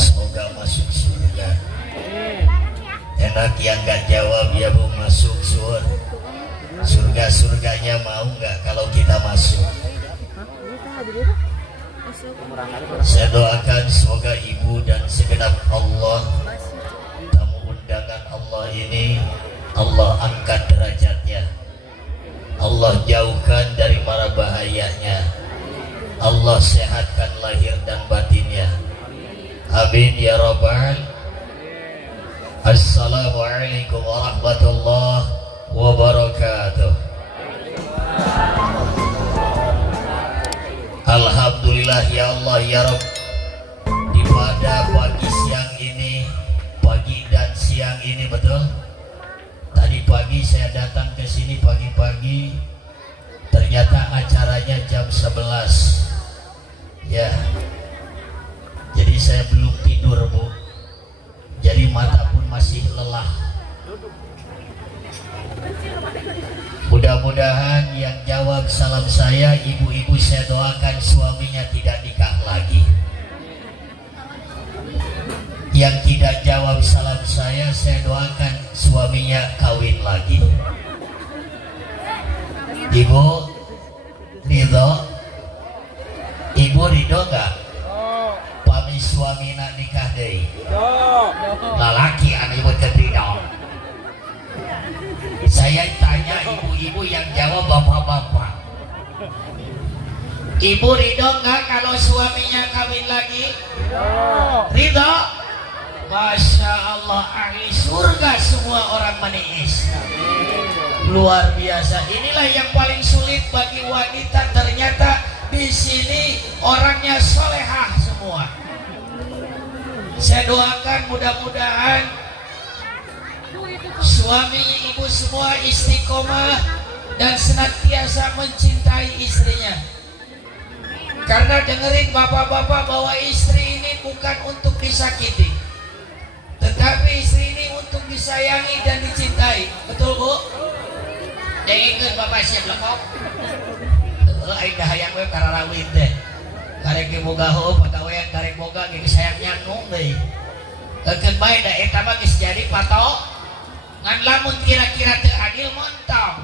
semoga masuk surga. Enak yang gak jawab ya bu, masuk surganya mau nggak kalau kita masuk? Saya doakan semoga ibu dan segenap Allah tamu undangan Allah ini Allah angkat derajatnya, Allah jauhkan dari mara bahayanya, Allah sehatkan lahir dan batinnya. Amin ya rabbal. Assalamualaikum warahmatullahi wabarakatuh. Alhamdulillah ya Allah ya Rabb, di pada pagi siang ini, pagi dan siang ini betul. Tadi pagi saya datang ke sini pagi-pagi, ternyata acaranya jam 11. Ya. Jadi saya belum tidur, Bu. Jadi mata pun masih lelah. Mudah-mudahan yang jawab salam saya, ibu-ibu saya doakan suaminya tidak nikah lagi. Yang tidak jawab salam saya doakan suaminya kawin lagi. Ibu ridho? Ibu ridho gak? Pami suamina nikah deh. Lalaki anu ibu ridho. Saya tanya ibu-ibu, yang jawab bapak-bapak. Ibu ridho nggak kalau suaminya kawin lagi? Ridho? Masya Allah, ahli surga semua orang menis. Luar biasa. Inilah yang paling sulit bagi wanita. Ternyata di sini orangnya solehah semua. Saya doakan mudah-mudahan suami ibu semua istiqomah dan senantiasa mencintai istrinya. Karena dengerin bapak-bapak bahwa istri ini bukan untuk disakiti, tetapi istri ini untuk disayangi dan dicintai. Betul Bu? Yang ikut bapak siap lekop. Aida hayang we kararawit deh. Karek boga heuh pagawean karek boga ge sayang nyanggung deui. Keun bae da eta mah geus jadi patok. Ngan lamun kira-kira teu adil montong.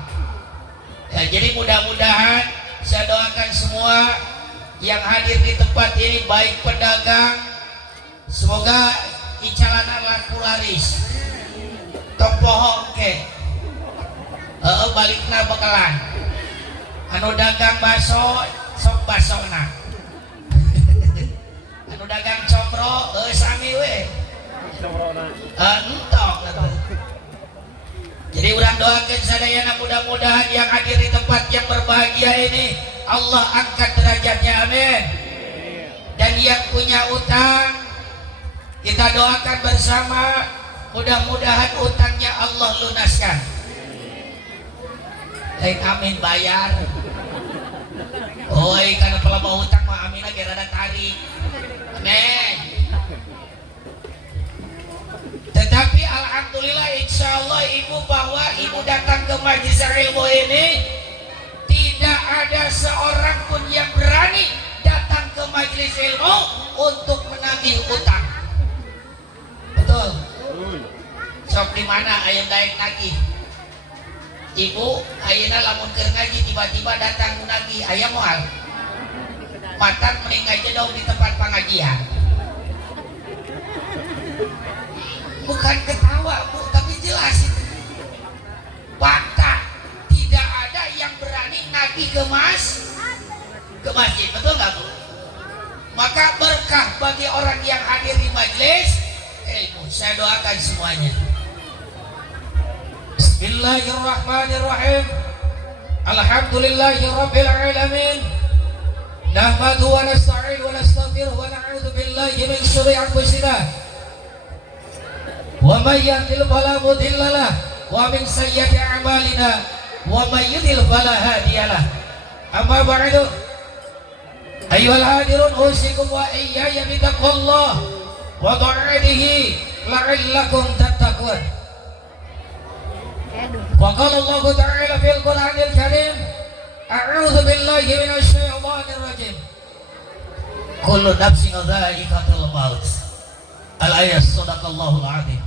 Ya, jadi mudah-mudahan saya doakan semua yang hadir di tempat ini, baik pedagang, semoga icalana laku laris. Topohong ke balikna bekalan. Anu dagang baso sok basona. Anu dagang combro sami we. Entong atuh. Jadi urang doakan sadayana mudah-mudahan yang hadir di tempat yang berbahagia ini Allah angkat derajatnya, amin. Dan yang punya utang kita doakan bersama, mudah-mudahan utangnya Allah lunaskan. Amin bayar. Oi karena pelama utang mah amin lagi rada tarik. Amin. Tetapi alhamdulillah insya Allah ibu, bahwa ibu datang ke majelis ilmu ini tidak ada seorang pun yang berani datang ke majelis ilmu untuk menagih utang. Betul? Sok di mana aya daek nagih? Ibu ayeuna lamun keur ngaji tiba-tiba datang nagih aya moal. Patang mending aja dong di tempat pengajian. Bukan ketawa Bu, tapi jelas itu fakta. Tidak ada yang berani nagih ke masjid, betul nggak Bu? Maka berkah bagi orang yang hadir di majelis ilmu. Saya doakan semuanya. Bismillahirrahmanirrahim. Alhamdulillahirabbil alamin. Nahmaduhu wa nasta'inuhu wa nastaghfiruhu wa na'udzu billahi min syururi anfusina. Wa may yahdihillahu fala mudilla lahu wa min sayyiati a'malina wa may yudlil fala hadiyalah. Amma ba'du, ayyuhal hadirun usikum wa iyaya bitaqwallah wa ta'atihi la'allakum tattaqun. Wa qala Allah ta'ala fil Qur'anil Karim, a'udzu billahi minasy syaithanir rajim. Kullu nafsin dha'iqatul maut. Al-ayat sadaqallahul azim.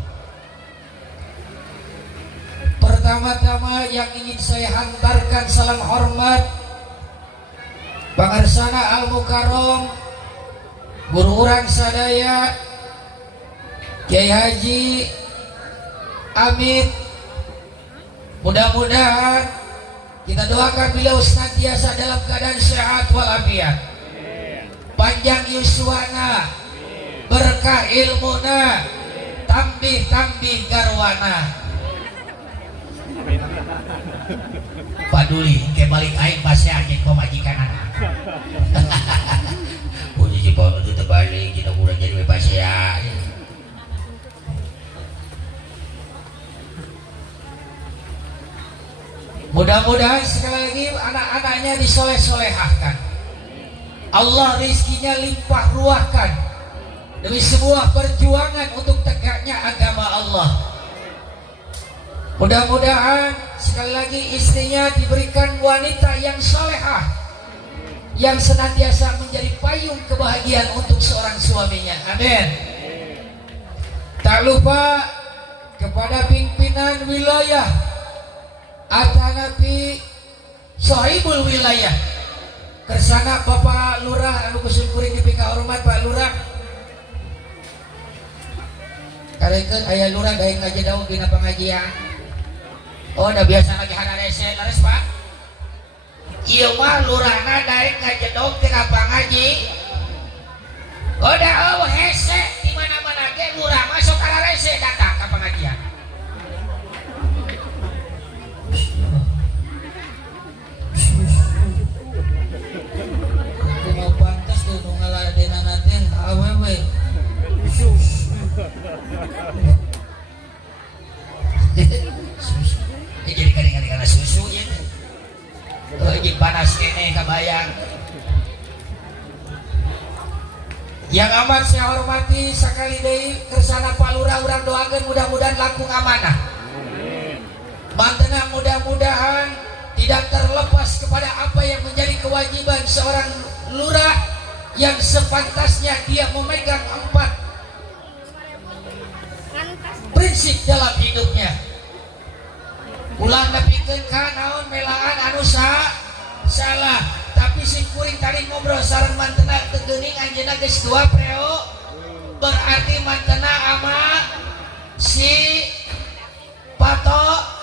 Pertama-tama yang ingin saya hantarkan salam hormat Pangarsana Al-Mukarram guru urang sadaya Kiai Haji Amit. Mudah-mudahan kita doakan beliau senantiasa dalam keadaan sehat walafiat, panjang yuswana, berkah ilmuna, tambih garwana. Paduli ke balik aing pasti aja pemajikan anak. Puji jepang itu terbalik kita kurang jadi bebas ya. Mudah-mudahan sekali lagi anak-anaknya disoleh-solehahkan, Allah rizkinya limpah ruahkan demi sebuah perjuangan untuk tegaknya agama Allah. Mudah-mudahan sekali lagi istrinya diberikan wanita yang solehah, yang senantiasa menjadi payung kebahagiaan untuk seorang suaminya. Amin. Tak lupa kepada pimpinan wilayah Atanapi Sohibul wilayah kersana Bapak Lurah anu kusyukuring dipika hormat Pak Lurah. Karekeun aya lurah daeng ngajedaug dina pengajian. Oh, udah biasa lagi hararese lares Pak. Ieu mah lurahna daeng ngajedog tina pangaji. Udah hese di mana-mana ge lurah masuk hararese datang ka pengajian. Mau pantas tuh nu ngaladenan teh awewe. Jadi kadang-kadang susu ya. Lagi panas kene kabayang. Yang amat saya hormati sekali deui kersana Pak Lurah urang doakeun mudah-mudahan langkung amanah. Mantena mudah-mudahan tidak terlepas kepada apa yang menjadi kewajiban seorang lurah yang sepantasnya dia memegang 4 prinsip dalam hidupnya. Ulah nepikeun ka naon melaan anu salah, tapi sing kuring tadi ngobrol sareng mantena teu geuning anjeunna geus 2 preo, berarti mantena ama si Pato.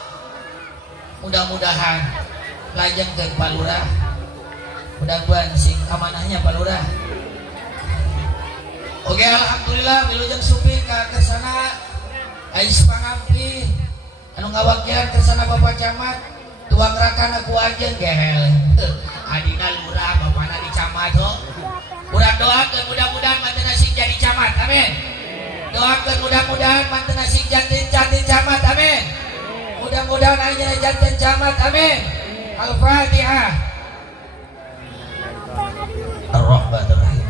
Mudah-mudahan lajengkeun Pak Lurah, mudah-mudahan sing amanahnya Pak Lurah. Oke, alhamdulillah wilujeng suping ka kersana Ais Pangampi anu ngawakyan kersana Bapak Camat tuang rakana ku anjeun gehel. Adina lurah bapana di camat ho. Urang doakeun mudah-mudahan mantena sing jadi camat. Amin. Doakeun mudah-mudahan mantena sing jadi camat. Amin. Mudah-mudahan aja jantan camat. Amin. Al-Fatihah. Ar-Rahmanir Rahim.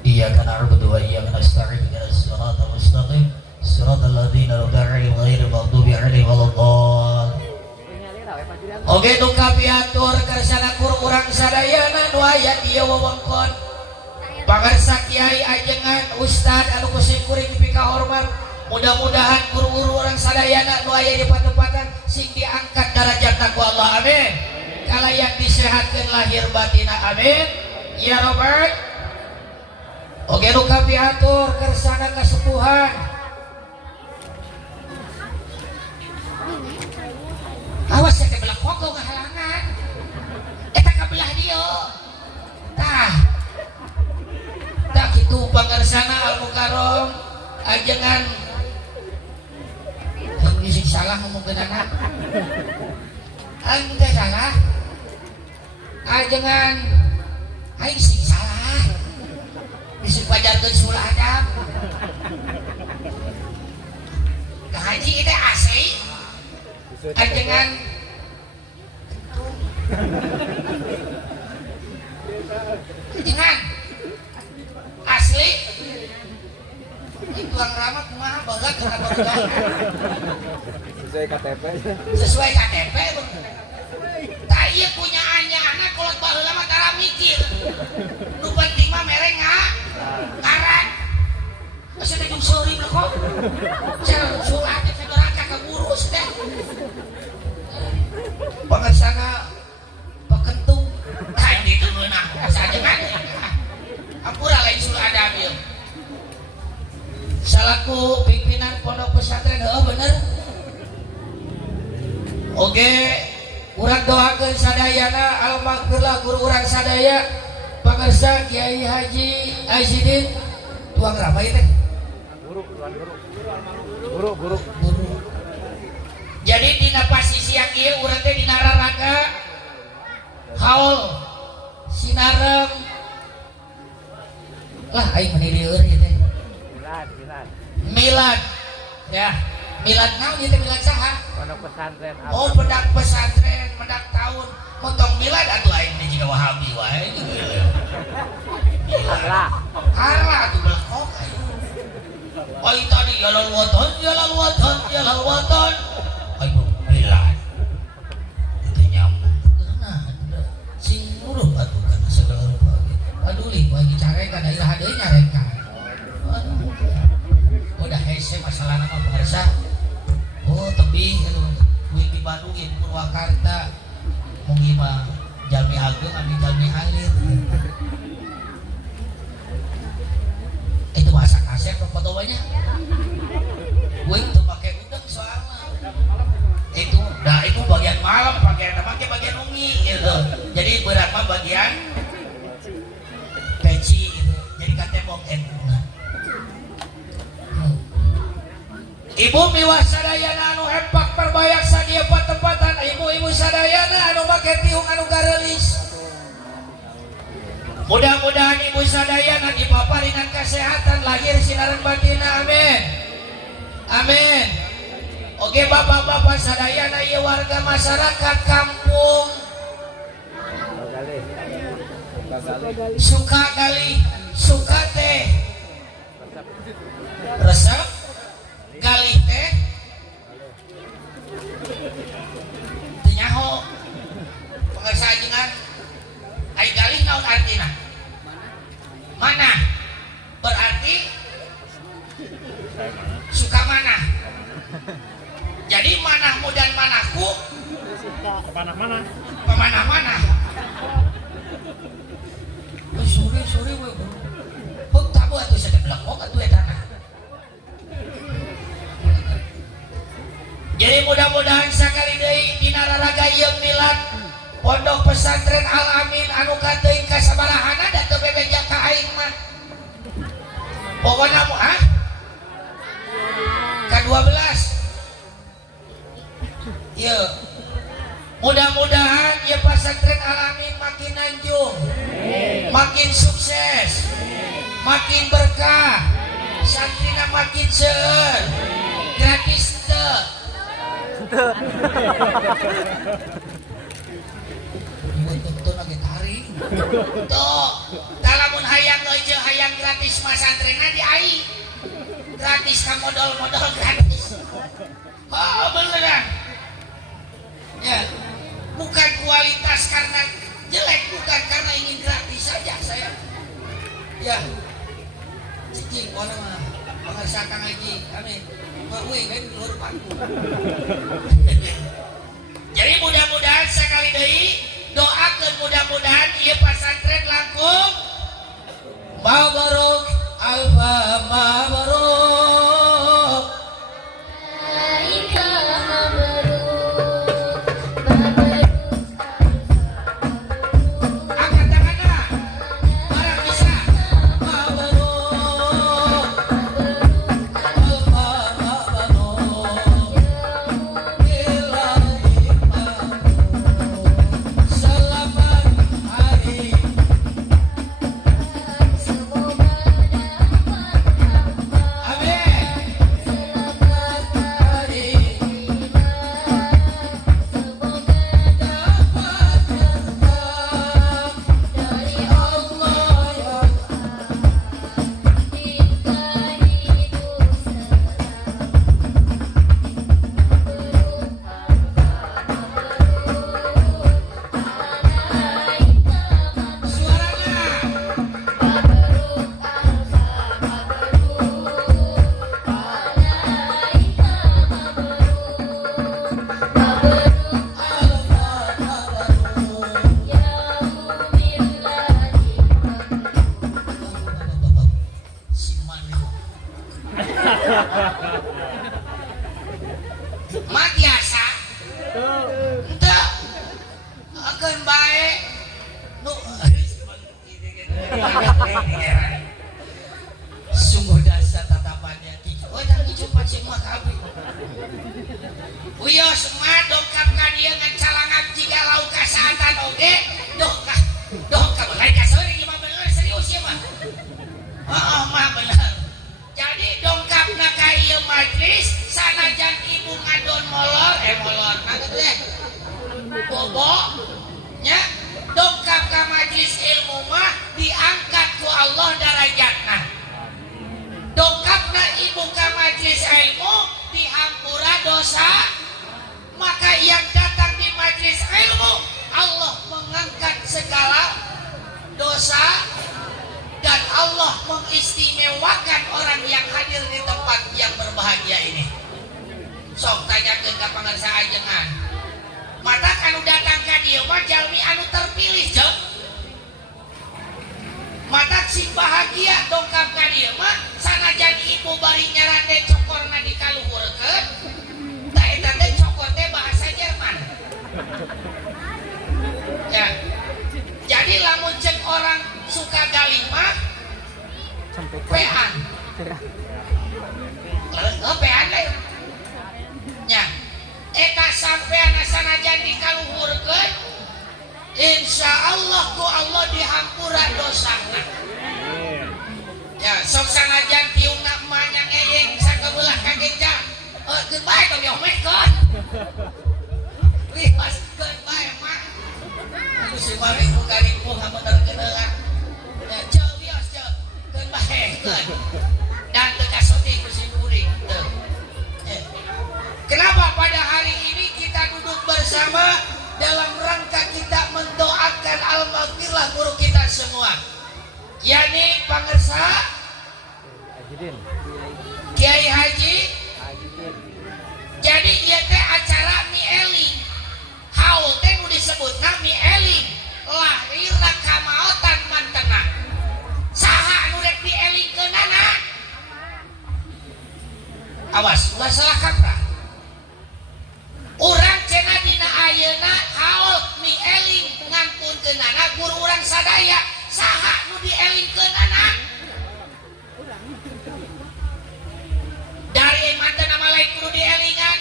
Iyyaka na'budu wa iyyaka nasta'in ihdinas siratal mustaqim siratal ladzina an'amta 'alaihim ghairil maghdubi 'alaihim waladdallin. Oge nu kapiatur kersana kur urang sadayana nu aya dieu wewengkon pangarsa kiai ajengan ustad anu kusimkuring dipika hormat. Mudah-mudahan guru-guru orang sadayana nu aya di patempatan sing diangkat derajatna ku Allah. Amin. Kalayan disehatkeun lahir batina. Amin. Ya Robert. Oge nu kapiatur kersana kasepuhan. Awas ya kebelah koko ngahalangan. Eta kabelah dieu. Tah. Tak kitu pangarsana Al-Mukarram ajengan sing salah ngomongkeun anak. Aing teh salah. Ajengan aing sing salah. Bisa pajarkeun sulh adab. Ka haji teh asli. Ajengan asli. Tuang ramah kumaha bagat ka bagat. Sesuai KTP. Sesuai KTP. Tah ieu punya anak kolot baheula mah tara mikir. Nu penting mah mere ngaran. Jangan surat ke neraka ke burus deh. Pengersana pekentung. Nah itu nah saja kan. Ampura lain surat ada ambil. Salaku pimpinan pondok pesantren bener. Oke, urang doakeun sadayana almarhumlah guru urang sadaya pangarsa Kiai Haji Aizidin tuang rama ieu teh. Guru. Jadi dina pasisi yang ieu urang teh dina raraga haul sinarem lah aing meni lieur ieu teh. Milad. Ya. Milad naon ieu teh milad saha? Pondok pesantren. Oh, pedak pesantren, pedak tahun. Montong milad atuh aing mah jiga Wahabi wae. Karla atuh belakok. Oh, tadi yalal watan. Ayo milad. Itu nyambung. Nah, sing murup atuh kana segala rupa. Paduli ku agi carekan da ilaha deui nyarekan. Udah hese masalah nama pengarsa. Oh, tebih anu duit di Bandung di Purwakarta. Mungi mah jalmi agung abi jalmi alit. Itu masak kaset foto banyak. Gue itu pakai udang soalnya. Itu bagian malam pakai bagian ungi gitu. Jadi berat mah bagian peci gitu. Jadi katembok Ibu miwah sadayana anu empak perbayak sadia patempatan ibu-ibu sadayana anu make tiung anu garelis. Mudah-mudahan ibu sadayana dipaparingan kesehatan lahir sinaran batina amin. Amin. Oke bapak-bapak sadayana ieu warga masyarakat kampung suka teh resep galih teh nyaho pengersa ajengan ai galih naon artina mana berarti suka mana jadi manahmu dan manahku pemanah-manah sore we hok tabu atuh sadek blakok atuh eta. Jadi mudah-mudahan sekali deui dina raraga ieu milad pondok pesantren Al Amin anu kateuing ka sabarahana da teu bebeja ka aing mah. Pokona mah ka 12. Ieu. Mudah-mudahan ieu pesantren Al Amin makin anjung. Makin sukses. Makin berkah. Santrina makin seueur. Gratis teu. Betul lagi tarik. Tuh, dalamun hayang aja hayang gratis mas santrena di ai. Gratis ka modal gratis. Oh beneran. Ya, bukan kualitas karena jelek, bukan karena ingin gratis saja saya. Ya, cicing mana mah pengarsa Kang Haji kami. Jadi mudah-mudahan sekali deui doakeun mudah-mudahan ieu pesantren langkung mabruk alfa mabruk angkat tanganna barang bisa mabruk selamat hari mak biasa entah akan baik nu sungguh dasar tatapannya kicu dan kicu pacing mah kabeh uyo semua dongkap ka dia ngan calangap jika lauk kasaatan oge dongkap lain kaseuring mah bener serius ya mah mah bener jadi dongkapna ka ieu majlis sanajan ibu ngadon molor nangget teh bobo nya dongkap ka majlis ilmu mah diangkat ku Allah darajatna dongkapna ibu ka majlis ilmu dihampura dosa maka yang datang di majlis ilmu Allah mengangkat segala dosa dan Allah mengistimewakan orang yang hadir di tempat yang berbahagia ini. Sok tanyakeun ka pangarsa ajengan. Mata anu datang ka dieu mah jalmi anu terpilih jeung. Mata sing bahagia dongkap ka dieu mah sanajan ibu bari nyarande cokorna dikaluhurkeun. Da eta teh cokor teh bahasa Jerman. Ya. Jadi lamun cek orang suka galimah pean pean deh nya eta sampean sanajan dikaluhurkeun insyaallah ku Allah dihampura dosana ya sok sanajan tiungna emak nya ngeyeng sakebelah kagenja geun bae tong diomehkeun liwas geun bae mak aku si mari buka bener kenalan ya ceu wios ceu keun bae keun dan teu kasoti ku si kuring teu kenapa pada hari ini kita duduk bersama dalam rangka kita mendoakan al-maghfirah guru kita semua yakni pangersa Kiai Haji jadi ieu teh acara mieling haul teh nu disebutna mieling lahirna kamaotan mantena saha anu rek dielingkeunana awas ulah salah kaprah urang cenah dina ayeuna haul mieling ngantunkeunana guru urang sadaya saha nu dielingkeunana dari mantena mah lain kudu dielingan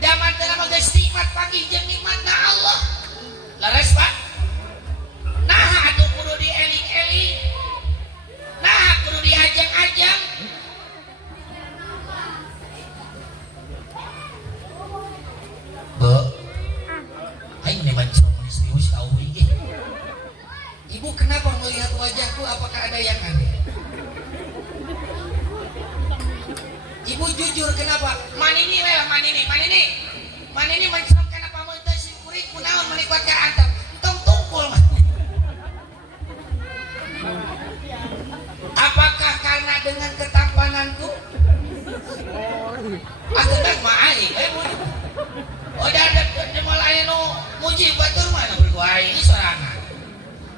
da mantena mah geus nikmat panggih jeung nikmatna Allah leres Pak nah atuh kudu dieling-eling nah kudu diajang-ajang be aing memang cuma serius tahu ini ibu kenapa melihat wajahku apakah ada yang aneh ibu jujur kenapa manini mencong kenapa mau teh kuring kunaon menikmat ka antam entong tungkul apakah karena dengan ketampananku ageuna mah aing ada mulai nu muji batur mana berkuai ini sorangan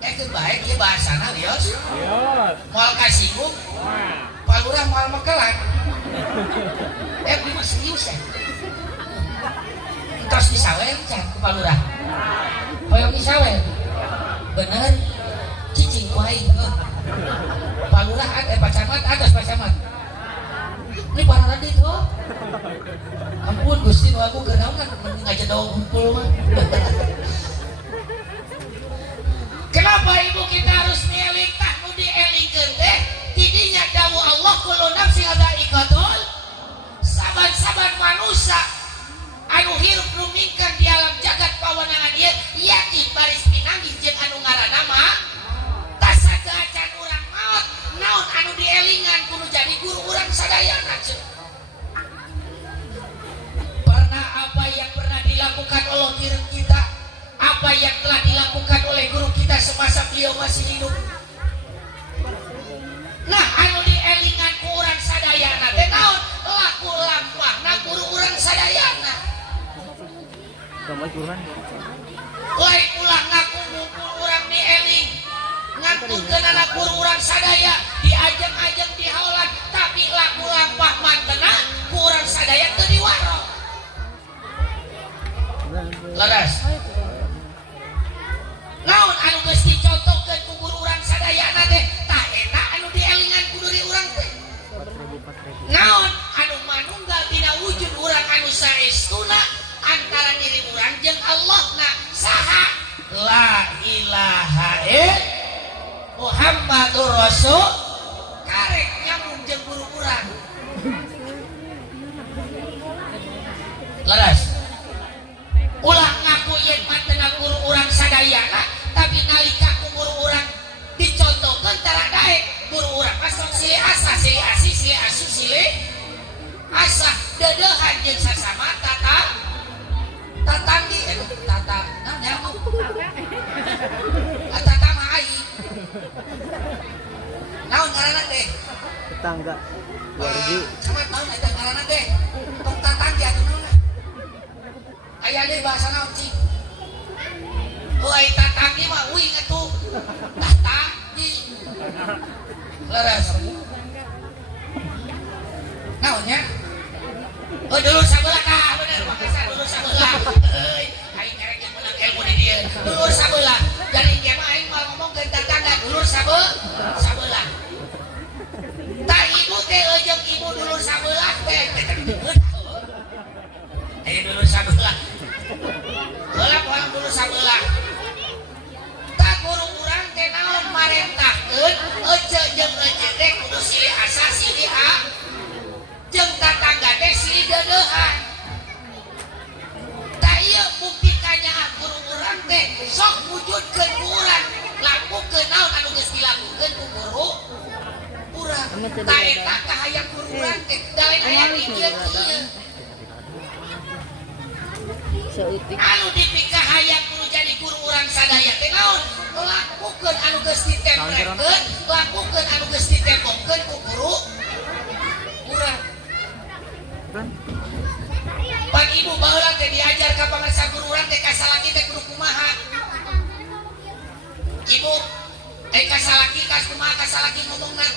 keun bae ieu bahasana wios moal kasinggung palurah moal mekelan di serius ya entos disawer can ku palurah hoyong disawer bener cicing ku aing palurah pacamat atas pacamat ini para radit ampun Gusti nu aku kenaon kan ngajedog hungkul mah kenapa ibu kita harus nieling tah nu dielingkeun teh tidinya dawuh Allah kullu nafsin dha'iqatul saban-saban manusia anu hirup rumingkeun di alam jagat pawenangan ieu yakin baris pinanggih jeung anu ngaranna mah tasagacan urang maot naon anu dielingan kudu jadi guru urang sadayana ceuk pernah apa yang pernah dilakukan oleh diri kita apa yang telah dilakukan oleh guru kita semasa beliau masih hidup nah anu dielingan ku urang sadayana teh naon laku lampahna guru urang sadayana lain ulah ngaku ngumpul urang dieling ngantungkeun anak guru urang sadaya diajeng-ajeng di haulan tapi laku lampah mantena naon anu manunggal dina wujud urang anu saestuna antara diri urang jeung Allah na saha la ilaha Muhammadur Rasul karek nyambung jeung guru urang leres ulah ngaku yen mantena guru urang sadayana tapi nalika ku guru urang dicontohkeun tara daek guru urang asal silih asa silih asi silih asu silih asa dedehan jeung sasama tatanggi tata naon nyamuk tata mah ai naon ngaranna teh tetangga wargi sama naon eta ngaranna teh tong tatanggi atuh naon aya deui bahasa naon cing oh ai tatanggi mah uing atuh tatanggi leres naonnya oh dulur sabelah kah bener makasih dulur sabelah aing karek yang menang ilmu di dia dulur sabelah jadi ieu mah aing mal ngomong ke tetangga dulur sabelah tak ibu teh jeung ibu dulur sabelah teh dulur sabelah heula poang dulur sabelah tak guru urang teh naon marentahkeun ece jeung ece teh kudu silih asa silih a jeung tatangga teh silih dedehan tak ieu bukti kanyaan guru urang teh sok wujudkeun ku urang lakukeun naon anu geus dilakukeun ku guru urang tak eta kahayang guru urang teh dalain aya di kieu anu dipikah hayang kudu jadi guru urang sadaya teh naon lakukeun anu geus ditempelkeun lakukeun anu geus ditembokkeun ku guru urang pan ibu baheula teh diajar ka pangarsa guru urang teh ka salaki teh kudu kumaha ibu ka salaki ka kumaha ka salaki ngomongna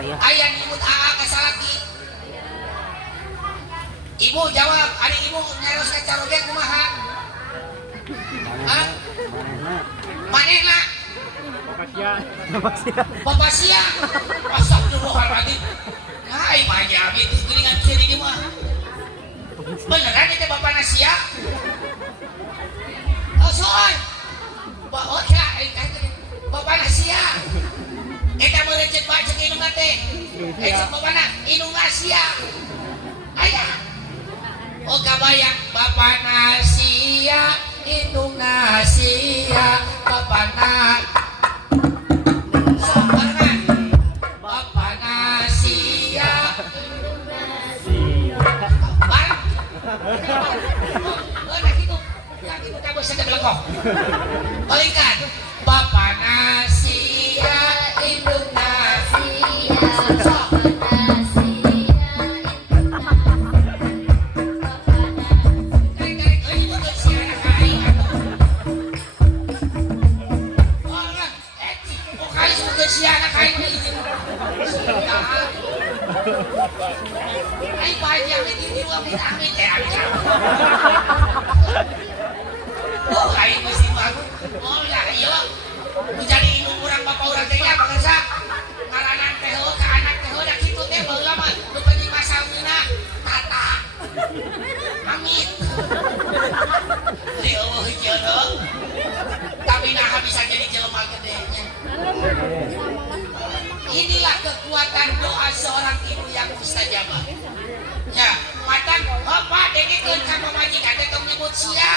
aya nyebut aa ka salaki ibu jawab ari ibu nyaros ka caroge kumaha hah manehna Bapak sia astagfirullahaladzim ai mah gitu geuningan kiri di mah beneran itu Bapak Nasia oh soal oh ya Bapak Nasia eta meureun baca inung teh eta Bapana inung Nasia aya oh kabayang Bapak Nasia indung Nasia Bapana sobarangan Bapak Nasia indung Nasia Bapak nah gitu ya gitu tak bisa belengkok balikan Bapak Nasia indung Nasia ay banyak ini amit-amit oh aing mesti bagus oh ya iya menjadi indung urang bapak urang teh nya bangsa ngaranan teh ka anak teh da kitu teh baheula mah nu penting masalahna tata amit di eueuh jodoh tapi nah bisa jadi jelema gedenya inilah kekuatan doa seorang ibu yang mustajabah ya matang bapak dengikeun ka pamajikan teh tong nyebut sia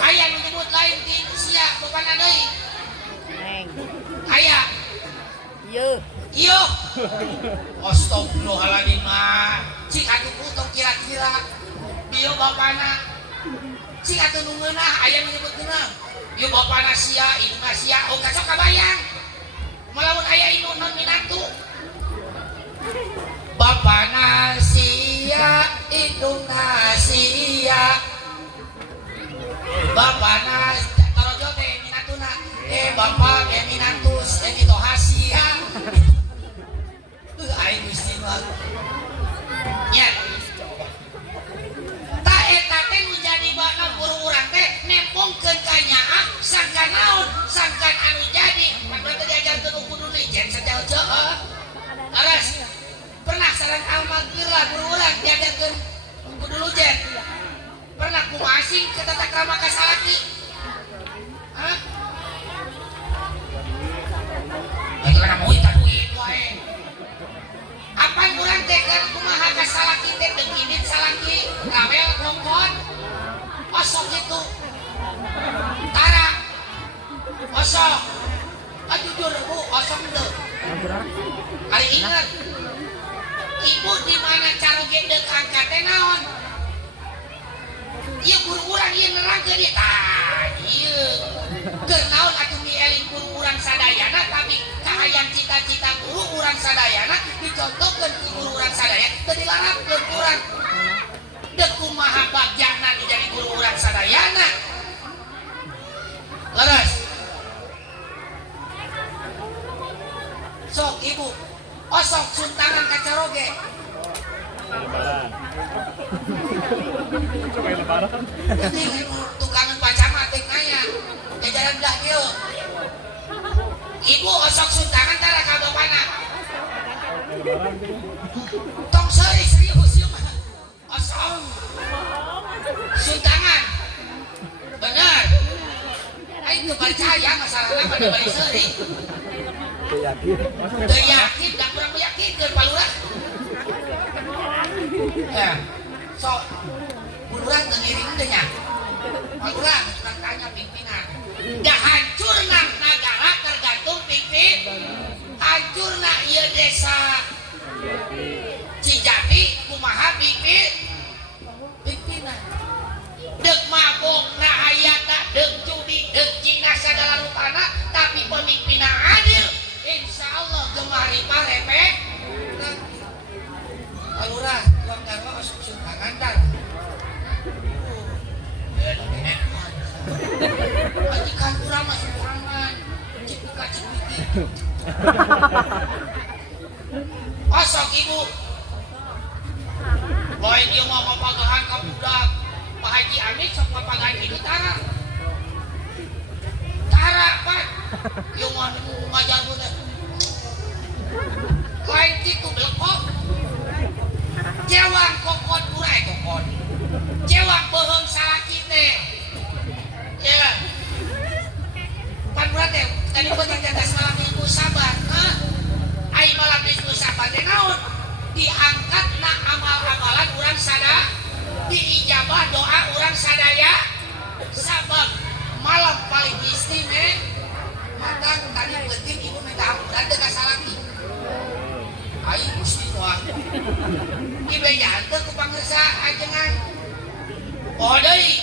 aya nu nyebut lain ti sia bapana deui aya ieu astagfirullahaladzim mah cik atuh putong kira-kira bieu bapana cik atuh nu ngeunah aya nu nyebut ngeunah ieu bapana sia ibu sia oh kacau kabayang melawan ayah inu non minatu Bapak Nasia indung Nasia Bapak Nasia tarojo teh minatuna Bapak minatus itu hasia aing gusti mah nya ta eta teh menjadi bakal guru urang teh nempongkeun ka nyaah sangkan naon sangkan anu jadi padahal teh diajarkeun kudu lijen saja tata krama ka salaki. Hah? Itu kan mau itu duit wae. Apa urang teh keur kumaha ka salaki teh deungit salaki gawel ngongkon. Osok gitu. Tara. Osok. Jujur Bu, osok teu. Ari ingat. Ibu di mana cara gendeng angkat teh naon? Ieu guru urang ieu nerangkeun ieu tah ieu. Keur naon atuh mieling guru urang sadayana tapi kahayang cita-cita guru urang sadayana dicontohkeun ku guru urang sadaya teu dilarangkeun urang. Deuk kumaha bagjana nu jadi guru urang sadayana. Leres. Sok ibu, osok suntangan kacaroge. Jadi tukangan pacama teh nanya, jajaran dah kieu. Ibu osok suntangan tara ka bapana. Tong serius ieu mah. Osok. Suntangan. Bener. Aing teu percaya masalahna pada bari seuri. Teu yakin, da kurang meyakinkeun Pak Lurah. Ya. Sok Lurah teu ngiring teh nya. Pak Lurah tukang tanya pimpinan. Da hancurna nagara tergantung pimpin. Hancurna ieu desa Cijati kumaha pimpinan. Deuk mabok rahayana, deuk judi, deuk cina sagala rupana, tapi pemimpinna adil. Insyaallah gemari parepe. Alurah, tuang darma osok suntangan dar. Aji kan urang mah suntangan. Cik buka cik wiki. Osok ibu. Lain dia mau mapagahan ka budak. Pak Haji Amin sok mapagahan itu tara. Tara, Pak. Yung ngajar bener. Lain itu belekok. Jewang kokon burai kokon. Jewang beheung salaki teh. Ya. Pan burat teh tadi beutang jaga salaki ibu sabar. Hah? Ai malam ibu sabar teh naon? Diangkatna amal-amalan urang sadaya, diijabah doa urang sadaya. Sabab malam paling istimewa. Maka tadi penting ibu minta ampunan teh ka salaki. Ai Gusti wah. Ibu janten ku pangresa ajengan. Oh deui.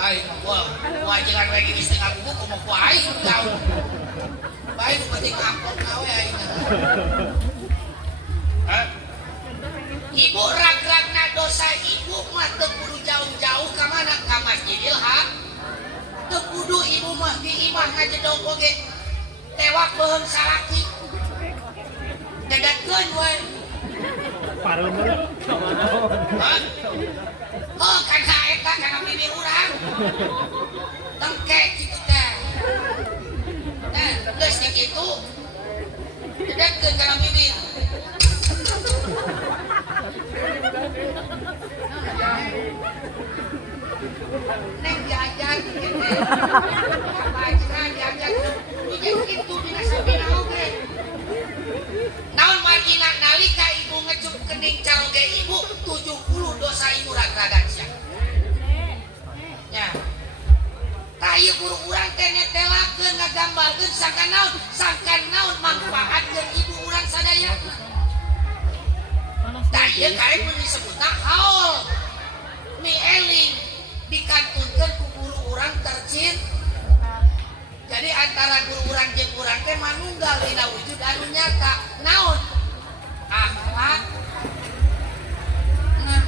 Ai wah, ajengan lagi istri aku kumaha ku ai tahu. Bae nu penting ampun awe ayeuna. Ibu rag-ragna dosa ibu mah teu kudu jauh-jauh ka mana ka Masjidil Haram. Teu kudu ibu mah di imah ngajedog oge. Tewak beheung salaki. Dadadkeun we. Pareun deui. Oh, kana eta kana bibir urang. Tengke kitu teh. Geus kitu. Dadadkeun kana bibir. Neng diajar gitu. Apa aja diajar. Itu dina sabina oge. Naon margina nalika ibu ngecup kening caroge ibu 70 dosa ibu rag-ragan sia. Nya. Tah ieu guru urang teh netelakeun ngagambarkeun sangkan naon manfaatkeun ibu urang sadaya. Tah ieu kae mun disebutna haul. Mi eling dikantunkeun ku guru urang tercin. Jadi antara guru urang jeung urang teh manunggal dina wujud anu nyata. Naon? Akhlak. Nah,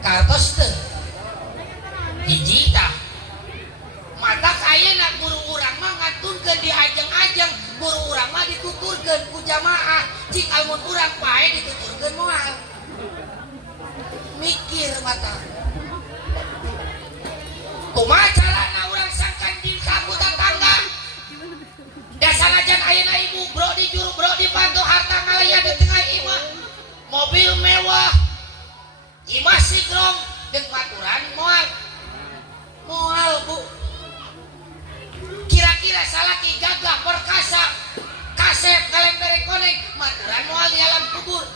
kartos teu. Hiji tah. Matak ayeuna guru urang mah ngaturkeun di ajeng-ajeng, guru urang mah dituturkeun ku jamaah. Cing almun urang pae dituturkeun moal. Mikir mata. Kumaha carana urang sangkan di kampung tetangga? Dasanajan ayeuna ibu bro di juru bro di bantu harta ngalaya di tengah imah. Mobil mewah. Imah sigrong jeung baturan moal. di alam kubur.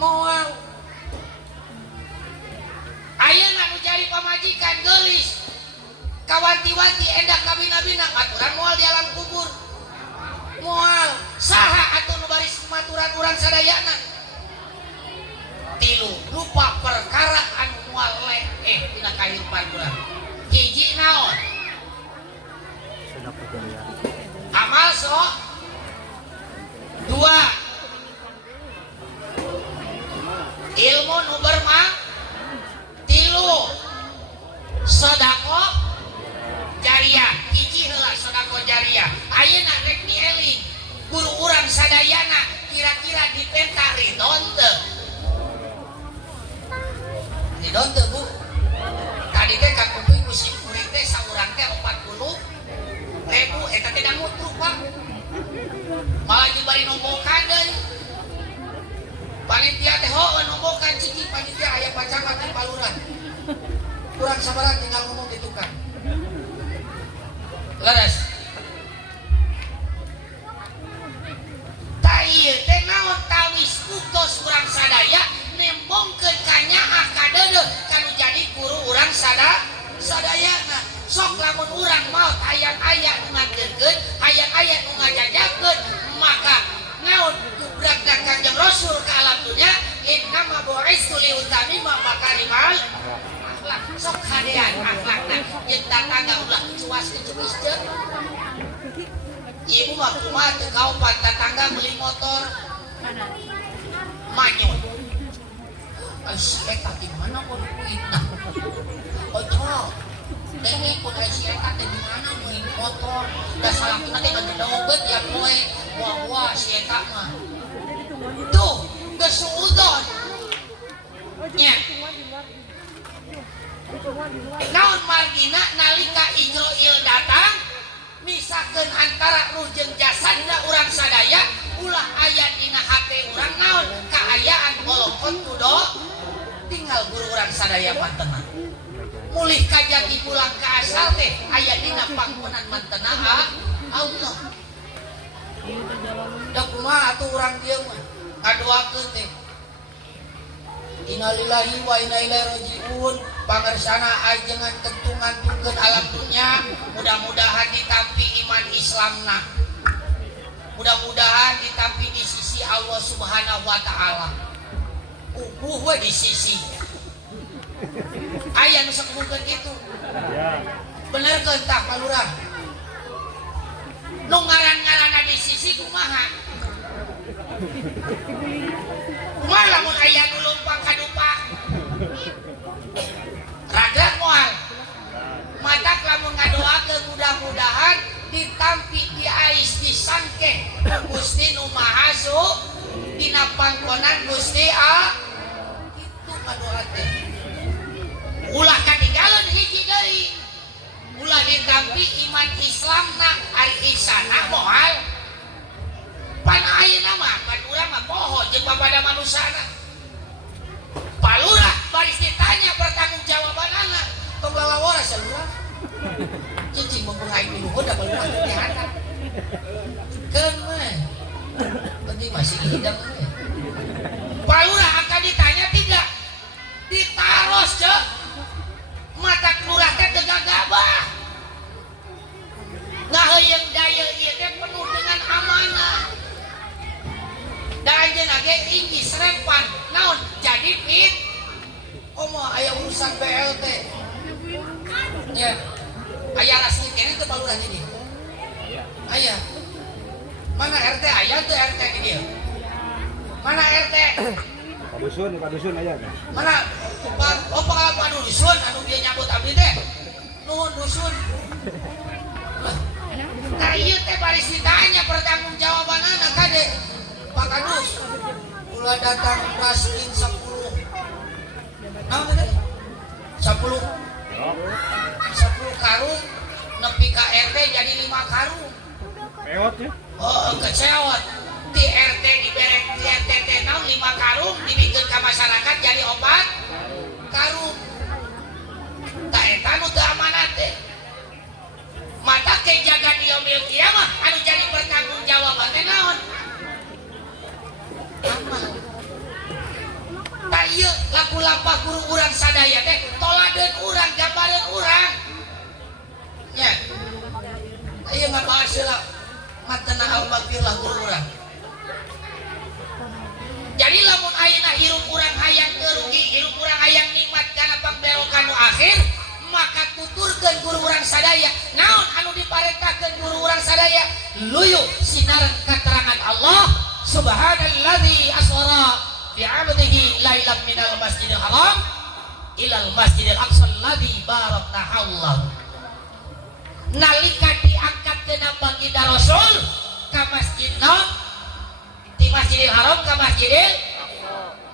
Moal. Ayeuna nu jadi pamajikan geulis. Kawanti-wanti endah kabina-bina aturan moal di alam kubur. Moal saha atuh nu baris maturan urang sadayana. 3 lupa perkara anu moal dina kahirupan urang. Hiji naon? Sedekah jariah. Amal sok. 2 ilmu nu bermanfaat. 3 sedekah jariah. Hiji heula sedekah jariah. Ayeuna rek nieling guru urang sadayana kira-kira dipenta ridon teu? Ridon teu Bu? Tadi teh kakumpul musim kuring teh saurang teh 40.000 eta teh da mutruk Pak. Malah dibari nombokan deui. Panitia teh heueuh nombokan ciki panitia aya pacamat di Palurah. Kurang sabaran tinggal ngomong di tukang. Leres. Ta ieu teh naon tawis utos urang sadaya nembongkeun ka nyaah ka deudeuh kanu jadi guru urang sadayana. Sok lamun urang maot hayang-hayang nu ngageurkeun, hayang-hayang nu ngajajakeun, maka naon kubrakna Kanjeng Rasul ka alam dunya, innama bu'istu liutamima makarimal akhlak. Sok hadean akhlakna jeung tatangga ulah cuas kecuis ceuk. Ibu mah kumaha teu kaopan tatangga meuli motor manyun. Si eta di mana kok duitna? Ojo. Dene kun si eta teh di mana meuli motor? Da salakna teh ngedeubeut ya poe. Wah si eta mah. Tuh, geus suudon. Nya. Naon margina nalika Ijroil datang misakeun antara ruh jeung jasadna urang sadaya ulah aya dina hate urang naon kaayaan bolokot kudo tinggal guru urang sadaya mantena mulih kajati pulang ke asal teh aya dina panggonan mantena Allah. Da kumaha atuh urang dieu mah ngadoakeun teh innalillahi wa inna ilaihi rajiun. Pangersana ajengan kentungan pungkeun alam dunya, mudah-mudahan ditampi iman Islamna, mudah-mudahan ditampi di sisi Allah Subhanahu wa Ta'ala. Ubuh we di sisi aya nu sakumpulkeun kitu. Bener keun tah Pak Lurah? Nu ngaran-ngaranna di sisi kumaha? Kumaha lamun aya nu lumpang kadupak? Raga moal. Matak lamun ngadoakeun mudah-mudahan ditampi diais disangke Gusti Nu Maha dina panggonan Gusti Itu ngadoa teh. Ulah katinggalan hiji deui. Ulah ditampi iman Islamna ari isana moal. Pan ayeuna mah pan urang mah poho jeung babada manusana. Palurah baris ditanya pertanggungjawabanana tong lalawara salurah. Cicing mempengaruhi minuhun da balurah teh diangkat. Keun we. Penting masih hidang we. Palurah akan ditanya tidak. Ditaros ceuk. Mata lurah teh teu gagabah. Ngaheuyeung daya ieu teh penuh dengan amanah. Da anjeunna ge tinggi serempan naon jadi fit komo aya urusan BLT ya aya rasmi kene teu Palurah jadi aya mana RT aya teu RT di dieu mana RT Pak Dusun aya kan mana Pak Dusun anu dia nyambut abdi teh nuhun dusun nah ieu teh baris ditanya pertanggungjawabanana kade Pak Kadus, ulah datang raskin 10. Naon teh? 10. 10 karung nepi ka RT jadi 5 karung. peot ya Oh, kecewa. Di RT dibere di RT teh naon 5 karung dibikeun ka masyarakat jadi 4 karung. Ta eta nu teu amanat teh. Mata ke jaga di yaumil kiamah anu jadi pertanggungjawaban teh naon? amal. Tak iya laku lampah guru urang sadaya teh toladeun urang, gambareun urang. Nya. Ieu mah bahas heula matana al-maghfirlah guru urang. Jadi lamun ayeuna hirup urang hayang rugi, hirup urang hayang nikmat kana pangbelokan nu akhir, maka tuturkeun guru urang sadaya. Naon anu diparentahkeun guru urang sadaya? Luyu sinaran katerangan Allah Subhanalladzi asra bi 'abdihi lailan minal masjidil haram ilal masjidil aqsal ladzi barakna haulahu. Nalika diangkatkeun baginda Rasul ka masjid naon? Di Masjidil Haram ka Masjidil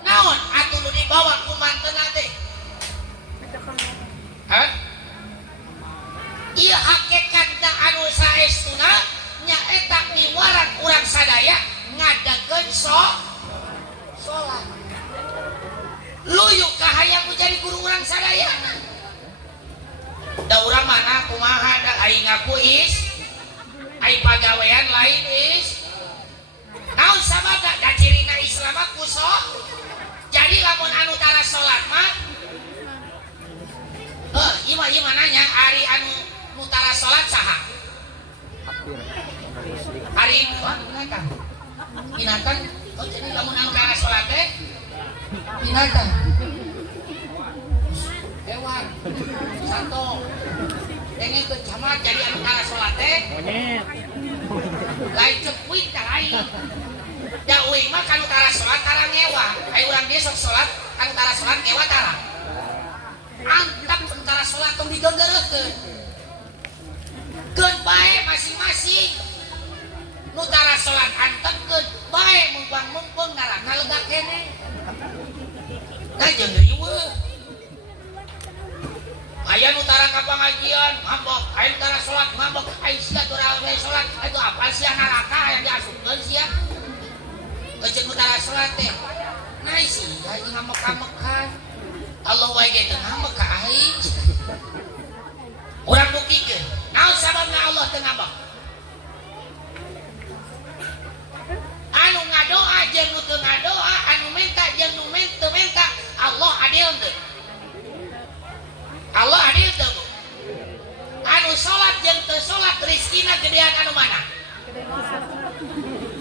naon atuh nu dibawa ku mantenna teh? Hah? Ieu hakikatna anu saestuna nyaeta miwaran urang sadaya ngadakeun salat. Luyu kahayang menjadi guru urang sadaya. Da urang mana kumaha da aing ngaku is aing pagawean lain is naon sabada da cirina Islam kuso. Jadi lamun anu tara salat mah ieu nanya ari anu mutara salat saha? Ari binatang. Oh jadi lamun anu tara salat teh binatang. Hewan. Santo. Dengen ke camat jadi anu tara salat teh monyet. Lain cepuit tah lain. Da uing mah kanu tara salat tara ngewa. Ai urang dia sok salat kanu tara salat ngewa tara. Antap tentara salat tong digenggerekeun. Keun bae masing-masing. Nu tara salat antepkeun bae mumpang-mumpung ngaranna lega kene. Da jeung riweuh. Aya nu tara ka pangajian mabok, aya nu tara salat mabok, aya sia teu rawe salat, atuh apal sia neraka aya diasupkeun sia. Eceuk nu tara salat teh. Nah sia ieu ngamek-amekan. Allah wae ge teu ngamek ka aing. Urang bukikeun, naon sababna Allah teu ngabek? Anu ngadoa jeung nu teu ngadoa, anu minta jeung nu teu minta, Allah adil teu? Allah adil teu? Anu salat jeung teu salat rezekina gedean anu mana?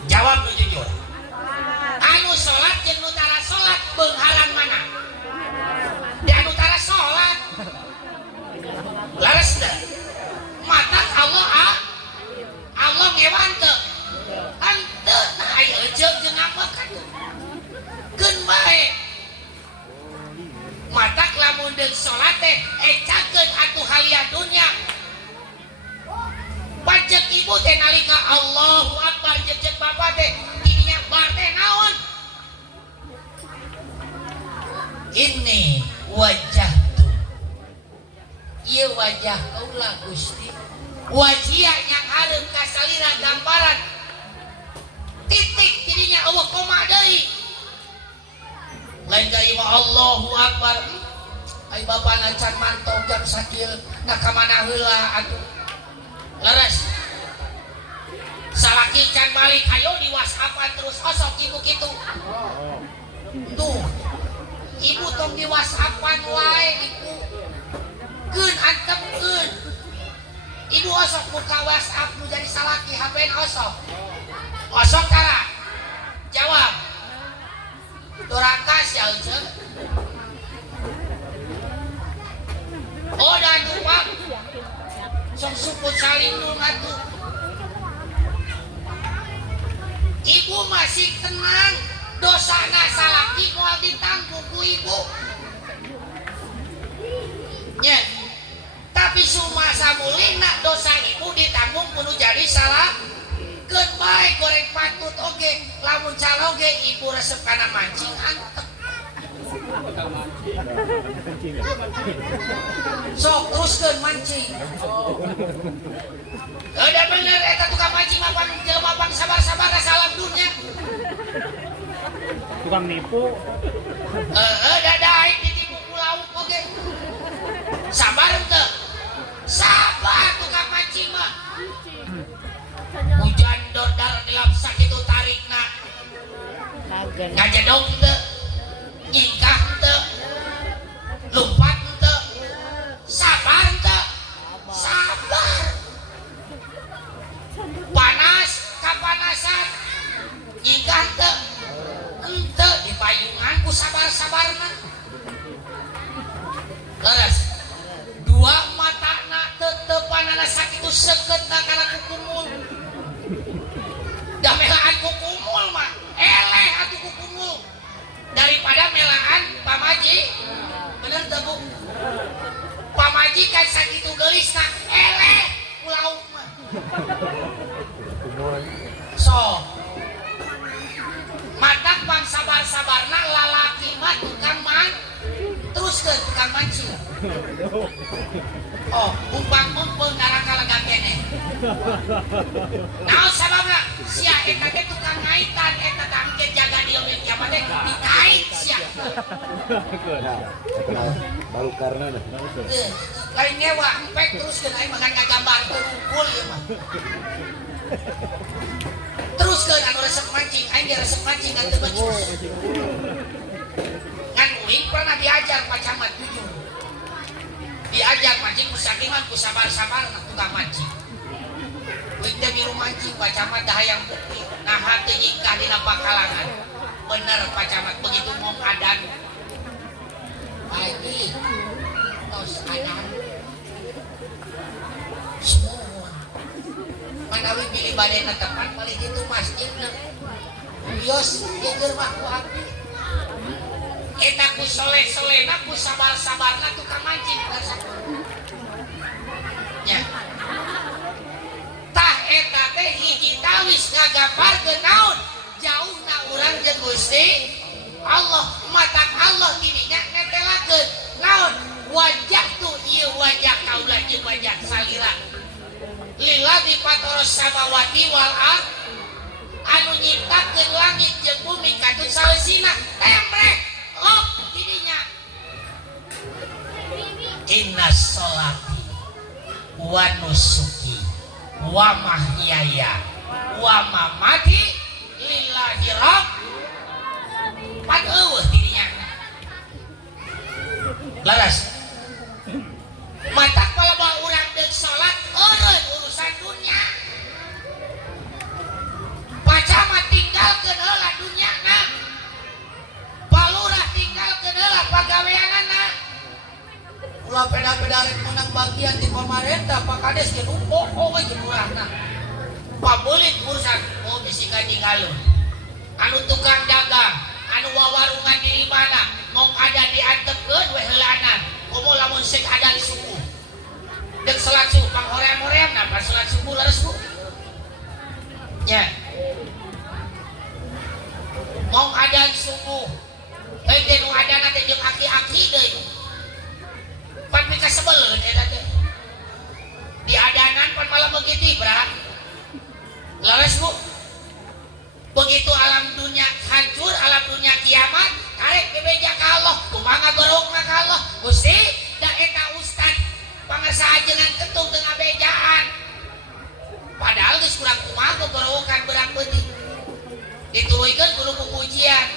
Jawab nu jujur. Anu salat jeung nu tara salat beungharan mana? Di anu tara salat. Laras teu? Matak Allah ngewan teu? Henteu nah aya eceuk jeung ngambek atuh. Keun bae. Matak lamun deung salat teh ecakeun atuh halia dunya. Pajak ibu teh nalika Allahu Akbar jeung bapa teh didinya bar teh naon? Ini wajahtu. Ieu wajah kaula Gusti. Wajia yang hareum ka salira gambaran. Titik didinya eueuh koma deui. Lain kali mah Allahu Akbar. Ai bapana can mantong jam sakieu na ka mana heula atuh. Leres. Salaki can balik ayo di WhatsApp-an terus osok ibu kitu. Tuh. Ibu tong di WhatsApp-an wae ibu. Keun antepkeun. Ibu osok buka WhatsApp nu jadi salaki HP osok. Osok tara. Jawab. Dorakas ya ujung. Oh dan tupak sok suput saling atuh. Ibu masih tenang, dosana salaki moal ditanggung ku ibu. Nya. Tapi sumasa mulina dosa ibu ditanggung kudu jadi salah. Keun bae goreng patut oge, lamun caloge ibu resep kana mancing antep. Sok teruskeun mancing. Udah bener eta tukang mancing mah jelema pang sabar-sabar salam dunya. Tukang nipu. Dadaik ditipu ku lauk oge. Sabar teu? Sabar tukang mancing mah. Hujan dodar dilap sakitu tarikna. ngajedog teu nyingkah teu lumpat teu sabar teu sabar panas kapanasan nyingkah teu henteu di payungan ku sabar-sabarna leres dua matana tetepanana sakitu segetna kana kukumul da melaan kukumul mah eleh atuh kukumul daripada melaan pamaji bener teu Bu pamaji kan sakitu geulisna eleh ulau mah so matak pang sabar-sabarna lalaki mah tukang man teruskeun tukang mancing oh umpang mumpung naraka lega kene naon sababna sia eta teh tukang ngaitan eta tangke jaga di yaumil kiamat teh dikait sia baru karena lain nyewa empek teruskeun aing makan ngagambar terukul ieu mah teruskeun anu resep mancing aing ge resep mancing kan teu becus ngan uing pernah diajar Pak Camat jujur diajar mancing musakiman ku sabar-sabar na tukang mancing uing teh milu mancing Pak Camat dah hayang bukti nah hati nyingkah dina pakalangan bener Pak Camat begitu mau adan pagi tos adan semua manawi pilih badena tepat paling itu masjidna bios geger mah ku abdi eta ku soleh-solehna ku sabar-sabarna tukang mancing nya tah eta teh hiji tawis ngagambarkeun naon jauhna urang jeung Gusti Allah matak Allah dirinya netelakeun naon wajah tu ieu wajah kaula jeung wajah salira lillazi fatoros samawati wal ard anu nyiptakeun langit jeung bumi katut saeusina temrek oh dirinya inna sholati wa nusuki wa mahyaya wa mamati lillahi rabb pan eueuh dirinya laras matak palawa urang deuk salat eureun urusan dunia pacamat tinggalkeun heula dunyana palurah tinggalkeun heula pagaweanana ulah peda-peda rek menang bagian di pemerintah Pak Kades ge numpuk we jeung urangna pabelit urusan mau bisi tinggalun anu tukang dagang anu wawarungan di mana mau ada diantepkeun we heulanan komo lamun sek ada di suku deuk salat subuh pang hoream-hoream na pas salat subuh leres Bu nya mau ada subuh teh nu adana teh jeung aki-aki deui pan mika sebeleun eta teh di adanan pan malam begitu bra leres Bu begitu alam dunia hancur alam dunia kiamat karek dibeja ka Allah kumaha gorogna ka Allah Gusti da eta ustad pangasajengan ketung teu ngabejaan padahal geus kurang kumaha gorowokan berang beuting dituluikeun kudu pujian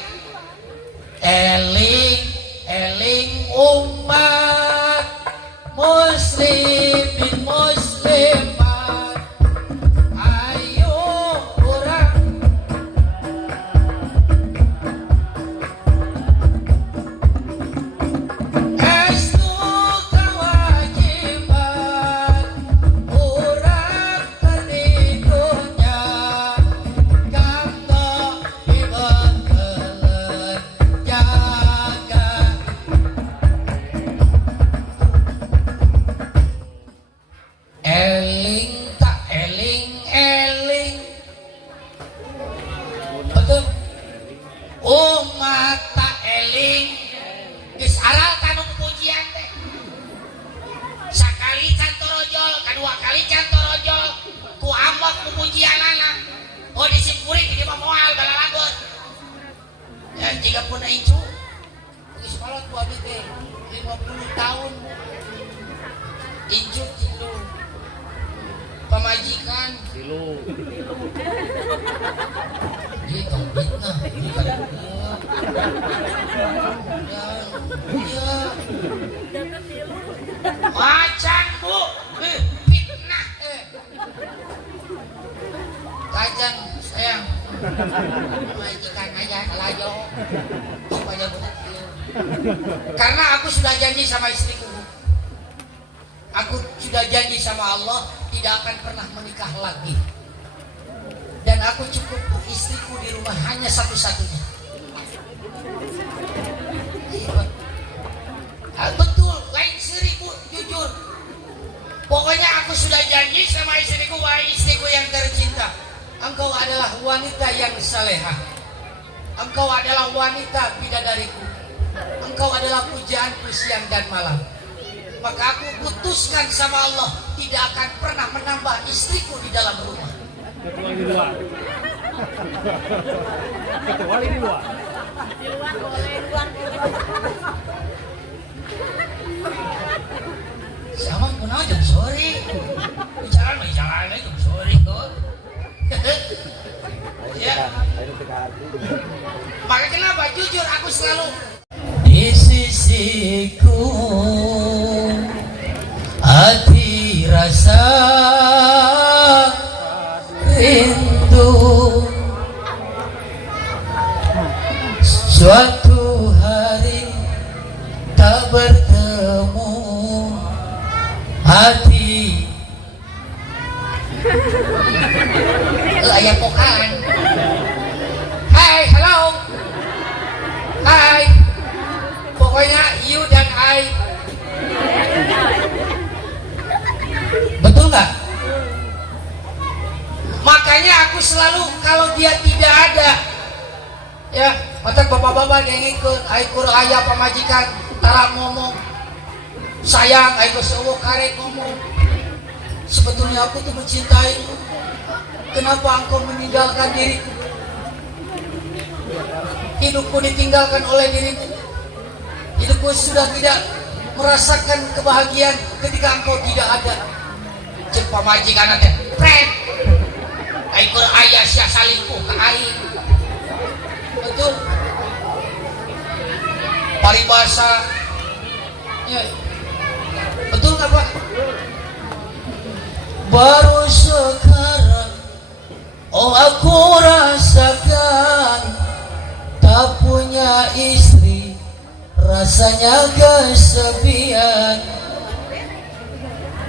eling eling umat muslimin muslimat ayo urang estu kewajiban urang kaditunya kanggo dibekeleun jaga eling tak eling eling betul umat tak eling geus aral kanu pujian teh sakali cantorojol kadua kali cantorojol ku ambak pujianana oh disimpuri di mah moal balalagot ya jika pun incu geus kolot ku abdi teh 50 tahun incu tilu pemajikan Tilu. gitu fitnah Ya. Macan bu, fitnah. Kajang sayang, majikan aja kalajo. Supaya benar. Karena aku sudah janji sama istriku. Aku sudah janji sama Allah tidak akan pernah menikah lagi. Dan aku cukup istriku di rumah hanya satu-satunya. Betul, lain seribu, jujur. Pokoknya aku sudah janji sama istriku, wahai istriku yang tercinta, engkau adalah wanita yang salehah. Engkau adalah wanita bidadariku. Engkau adalah pujaanku siang dan malam. Maka aku putuskan sama Allah tidak akan pernah menambah istriku di dalam rumah. Kecuali di luar. Kecuali di luar. Di luar boleh, luar boleh. Sama kenal jam sore. Bicara jam sore kok. Ya. Maka kenapa? Jujur aku selalu di sisiku hati rasa rindu suatu hari tak bertemu hati layak pokan. Hai, halo. Hai. Pokoknya you dan I. Betul nggak? Makanya aku selalu kalau dia tidak ada, ya, mata bapak-bapak yang ikut, aikur ayah pamajikan, tarak ngomong, sayang, aikur sewo karek ngomong. Sebetulnya aku tuh mencintaimu. Kenapa engkau meninggalkan diriku? Hidupku ditinggalkan oleh dirimu. Hidupku sudah tidak merasakan kebahagiaan ketika engkau tidak ada. Cek pamajikan nanti, friend. Aikur ayah sia salingkuh ke aing. Betul. Paribasa. Ya. Betul nggak Pak? Baru sekarang, oh aku rasakan tak punya istri, rasanya kesepian.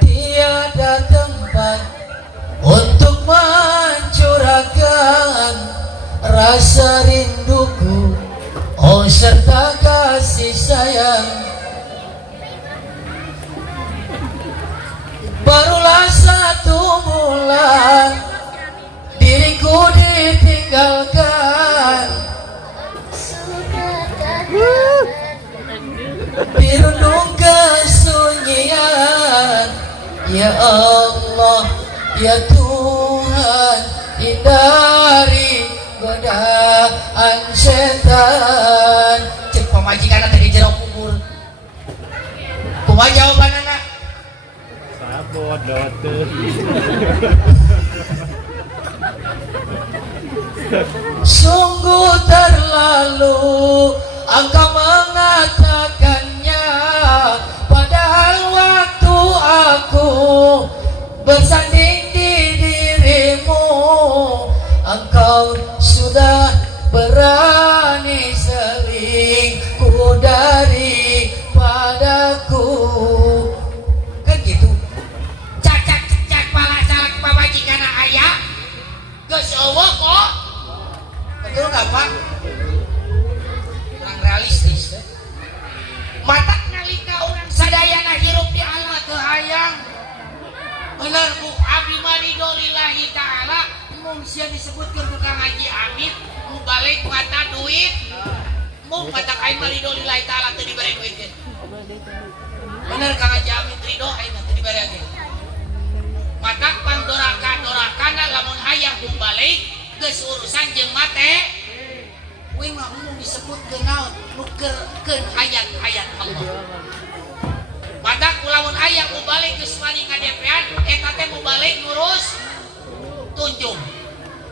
Tiada tempat untuk mencurahkan rasa rinduku, oh serta kasih sayang. Barulah satu bulan diriku ditinggalkan, dirundung kesunyian. Ya Allah, ya Tuhan, hindari godaan setan. Cek pamajikan tadi jero kubur. Kumaha jawaban anak? Sabot lewat tuh. Sungguh terlalu engkau mengatakannya, padahal waktu aku bersanding di dirimu, engkau sudah berani selingkuh daripadaku. Kan gitu. Cacak-cacak pala salah pamajikan ayah geus eueuh kok. Betul nggak Pak? Kurang realistis. Matak nalika orang sadayana hirup di Allah teu hayang. Bener Bu, abdi mah ridho lillahi ta'ala. Mung sia disebutkeun ku Kang Haji Amit, mu balik mata duit. Mung matak aing mah ridho lillahi ta'ala teu dibere duitkeun. Bener Kang Haji Amit ridho aing teu diberekeun. Matak pangdoraka-dorakana lamun hayang mung balik geus urusan jeung mate. Wing mah umum disebutkeun naon nukeurkeun ayat-ayat Allah. Matak lamun aya mubalik geus wani ngadepean eta teh mubalik ngurus tunjung.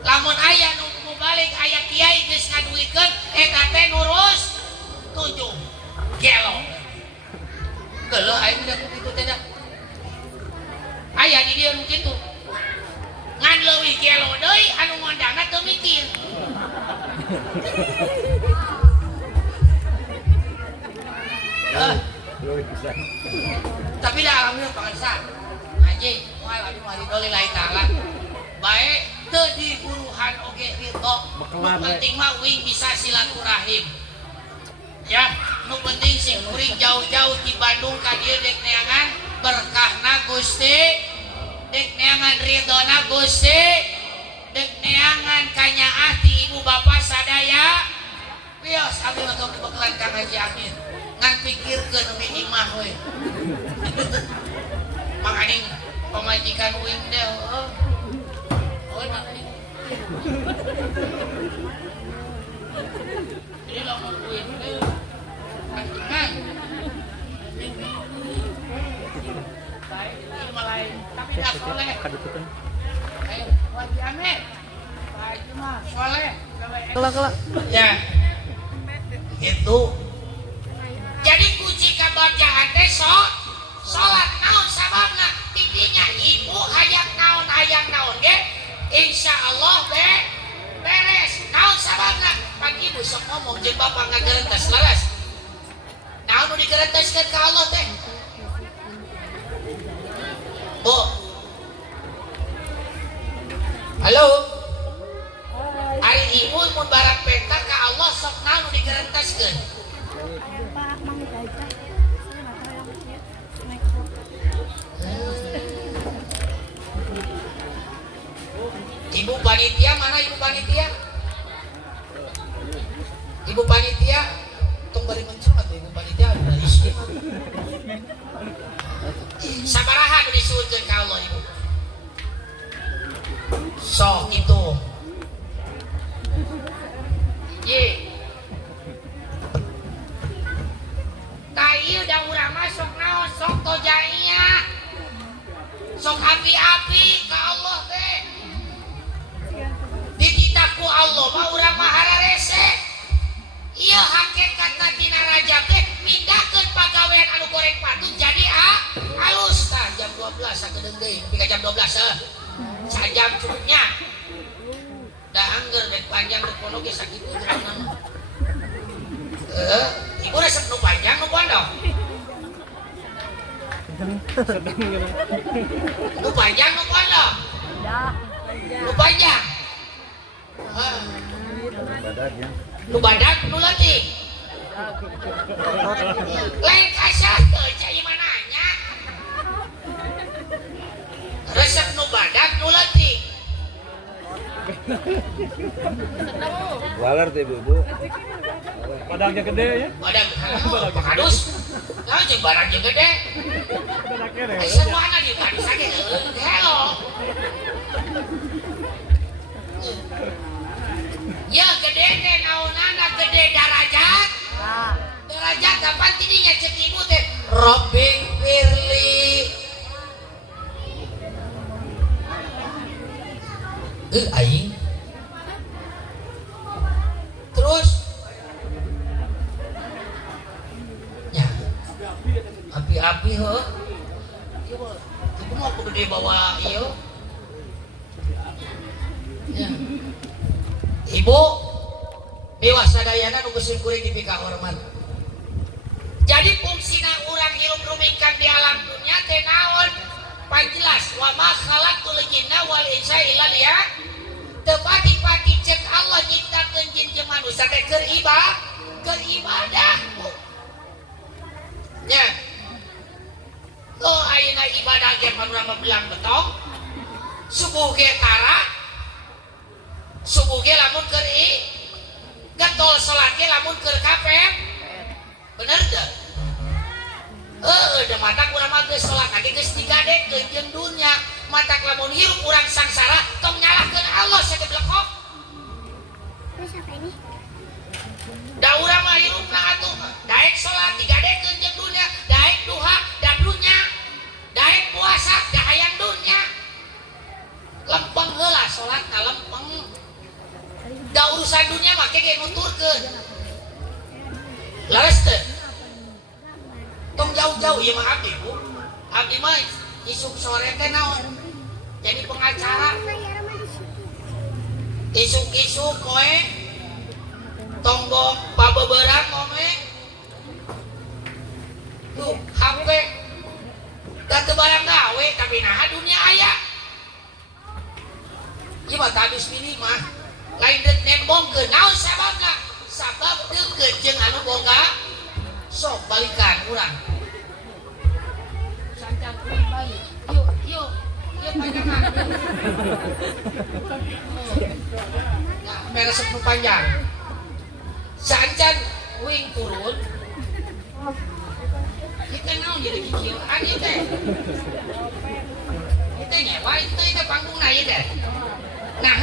Lamun aya nu mubalik aya kiai geus ngaduikeun eta teh ngurus Tapi dah alhamdulillah pangansa ngaji moal adi mari doli lain taala bae teu diburuhan oge ridho nu penting mah wing bisa silaturahim ya nu penting sing kuring jauh-jauh di Bandung ka dieu dek neangan berkahna Gusti dek neangan ridhona Gusti dek neangan kanyaah ti ibu bapak sadaya wios abdi mah tong dibekelan ka Haji Amin ngan pikirkeun umi imah we makaning pemajikan uing deh oh makaning ini lamun uing deh kan baik ini malai tapi dah soleh ayo wajib ame baju mah soleh Kelak. ya itu jadi kunci kabagjaan teh salat naon sababna intinya ibu hayang naon ge insyaallah beres naon sababna pan ibu sok ngomong jeung bapak ngagerentas laras naon nu digerentaskeun ka Allah teh Bu halo ari ibu mun barang penta ka Allah sok naon nu digerentaskeun Pak Mang Jaja. Saya nggak tahu yang ini. Ibu panitia mana ibu panitia? Ibu panitia tong bari mencemat ibu panitia ada isi. Sabaraha nu disuwunkeun ka Allah ibu. Sok itu. Ye. Ieu da urang mah sok naon sok tojaiyah sok api-api ka Allah teh dititaku Allah mah urang mah hararese ieu hakikat dina Rajab teh mindahkeun pagawean anu goreng patut jadi halus tah jam 12 sakedeung deui nepi ka jam 12 sajam cukupnya da angger dek panjang dek pono ge sakitu geurang ibu resep nu panjang nu pondok nu panjang nu pondok nu panjang nu badak nu leutik lain kasar teu cai mananya resep nu badak nu leutik Walar teh Bu. Padangnya gede ya. Badak kadus. Lah jeung barang jeung gede. Padangnya deh. Semuanya di kadus age hello. Ya gede teh naonana gede darajat. Derajat kapan tidinya cek ibu teh Robbi Firli aing terus ya api-api heuh ibu mau gede bawa ieu ya ibu dewasa dayana nu geus kuring dipika hormat jadi fungsina urang hirup rumikan di alam dunia teh naon panjelas wa ma khalaqtul jinna wal insa illa tepati-pati cek Allah nyiptakeun jin jeung manusia teh keur ibadah nya ayeuna ibadah ge panorama belang betong subuh ge tara subuh ge lamun keur getol salat ge lamun keur kafe bener teu da matak urang mah geus salat lagi geus digadekeun jeung dunya matak lamun hirup urang sangsara tong nyalahkeun Allah sageblekok Terus apa ini? da urang mah hirupna atuh daek salat digadekeun jeung dunya daek duha da dunya daek puasa da hayang dunya lempeng heula salat ka lempeng da urusan dunya mah ge nuturkeun laras teh tong jauh-jauh ya mah abdi mah isuk sore teh naon jadi pengacara isuk-isuk koe gonggong pabeberang ngomeng tuh HP dan barang gawe tapi nah dunia aya ieu mah tabis mini mah lain dek nembongkeun naon sababna sabab deukeut jeung anu boga sok balikan urang sancan kuring bayi yuk panjangan nah meresep nu panjang sancan wing turun kita naon jadi kikil ani teh kita nyewa itu panggungna ieu teh nah